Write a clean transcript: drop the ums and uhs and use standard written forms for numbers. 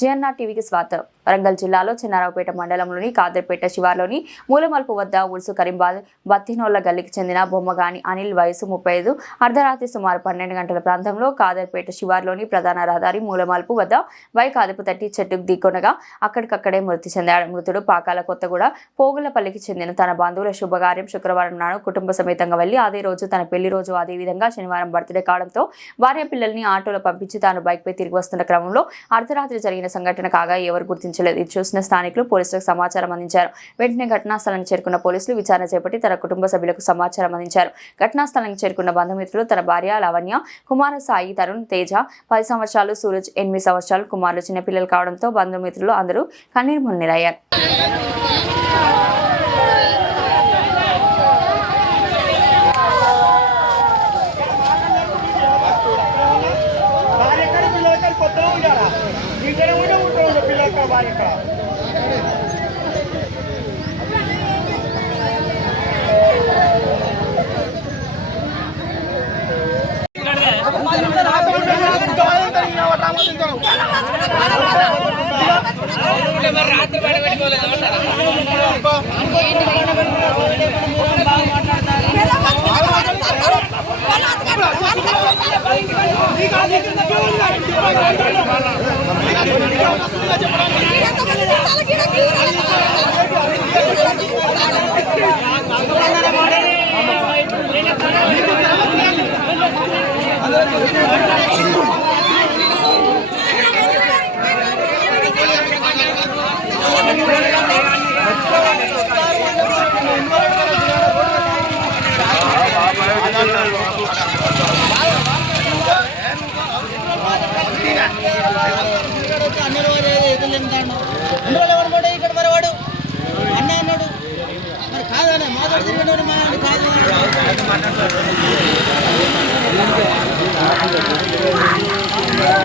GNR టీవీకి స్వాగతం. వరంగల్ జిల్లాలో చిన్నారావుపేట మండలంలోని కాదర్పేట శివార్లోని మూలమల్పు వద్ద ఉర్సు కరీంబాద్ బత్తినోళ్ల గల్లీకి చెందిన బొమ్మగాని అనిల్ వయసు 35 అర్ధరాత్రి సుమారు 12 గంటల ప్రాంతంలో కాదర్పేట శివార్లోని ప్రధాన రహదారి మూలమల్పు వద్ద బైక్ అదుపు తట్టి చెట్టుకు దిగొనగా అక్కడికక్కడే మృతి చెందాడు. మృతుడు పాకాల కొత్తగూడ పోగులపల్లికి చెందిన తన బంధువుల శుభకార్యం శుక్రవారం నాడు కుటుంబ సమేతంగా వెళ్లి అదే రోజు తన పెళ్లి రోజు అదేవిధంగా శనివారం బర్త్డే కావడంతో భార్య పిల్లల్ని ఆటోలో పంపించి తాను బైక్పై తిరిగి వస్తున్న క్రమంలో అర్ధరాత్రి జరిగిన సంఘటన కాగా ఎవరు గుర్తించలేదు. ఇది చూసిన స్థానికులు పోలీసులకు సమాచారం అందించారు. వెంటనే ఘటనా స్థలానికి చేరుకున్న పోలీసులు విచారణ చేపట్టి తన కుటుంబ సభ్యులకు సమాచారం అందించారు. ఘటనా స్థలానికి చేరుకున్న బంధుమిత్రులు తన భార్య లవణ్య, కుమార సాయి, తరుణ్, తేజ 10 సంవత్సరాలు, సూరజ్ 8 సంవత్సరాలు కుమారులు చిన్నపిల్లలు కావడంతో బంధుమిత్రులు అందరూ కన్నీరు మున్నీరయ్యారు. ఇక్కడ మరవాడు అన్న అన్నాడు మరి కాదనే మాట్లాడుతున్నాడు కాదు